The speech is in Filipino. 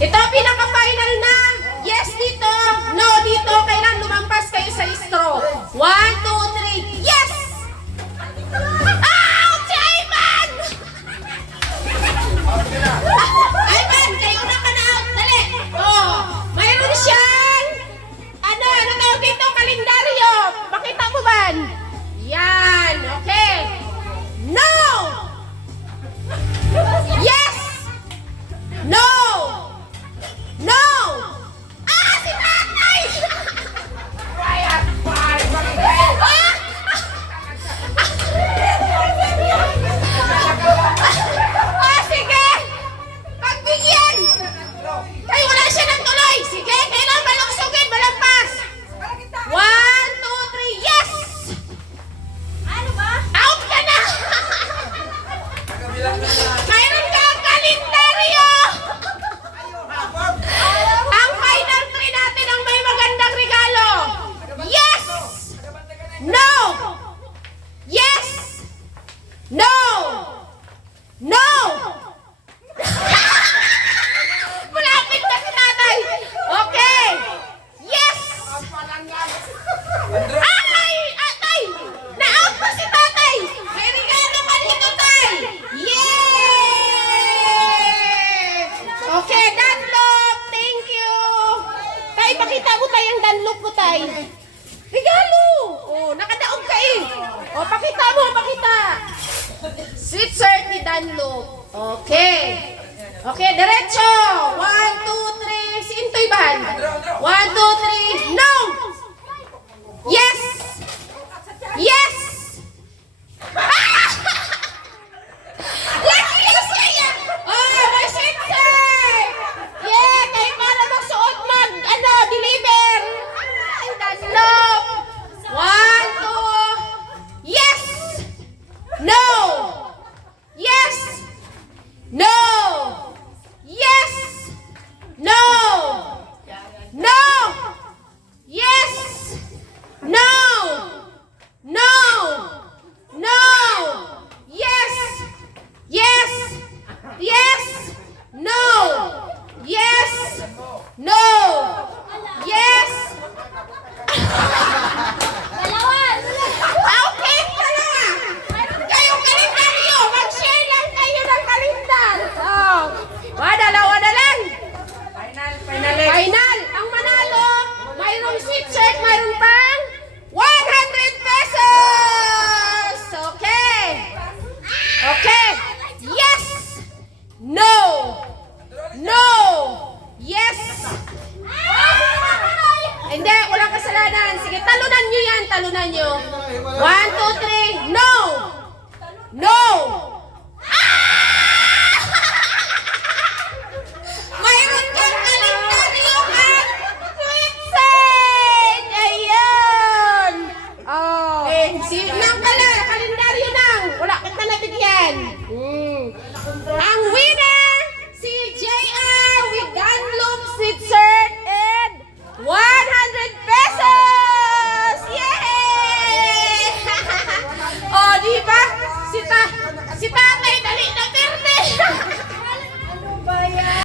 Ito, pinaka-final na. Yes dito. No dito. Kailan lumampas kayo sa straw? 1, 2, 3. Yes! Out! Si Ivan! Ivan, kayo na ka na out. Dali. Oh, mayroon siyang ano tawag dito? Kalendaryo. Makita mo ba? Yan. Okay. No! Yes! No! No! Ah! Si tatay! Sige! Pagbigyan! Ay, wala siya ng tuloy! Sige, kailangan maluksugin, malampas! 1, 2, 3, yes! Ano ba? Out ka na! Mayroon kang kalendaryo! Ang final 3 natin ang may magandang regalo! Yes! No! Yes! No! No! Malapit na si tatay! Okay! Yes! Ay! Atay! Na-out pa si tatay! May regalo pa dito, tay! Yay! Okay, Dunlop! Thank you! Tay, pakita mo tayo ang Dunlop mo, tay. Regalo! Oh, nakadaog ka eh. Oh, pakita mo, pakita. Sweet shirt ni Dunlop. Okay. Okay, diretso. 1, 2, 3. Si Intoy Ban. 1, 2, 3. No! Yes! Yes! Yes, yes, yes! Oh, may sweet shirt! Yeah, kayo para magsuot deliver! Ay, Dunlop! 1, 2, yes! No! Yes! No! Yes! No! No! Yes! No! No! No! Yes! Yes! Yes! No! Yes! No! Yes! Okay pala! Mayroon kayong kalendaryo! Mag-share lang kayo ng kalendar! Oh, dalawa na lang! Final! Ang manalo, mayroong sweet shirt, mayroon pang 100 pesos! Okay! Okay! Yes! No! No! Yes! Hindi, walang kasalanan. Sige, talunan nyo yan, talunan nyo. 1, 2, 3, no! No! Ah! Mayroon kang kalendaryo at sweet shirt! Ayan! Oh. Nang kalendaryo nang. Wala kang nabigyan. Ang winner!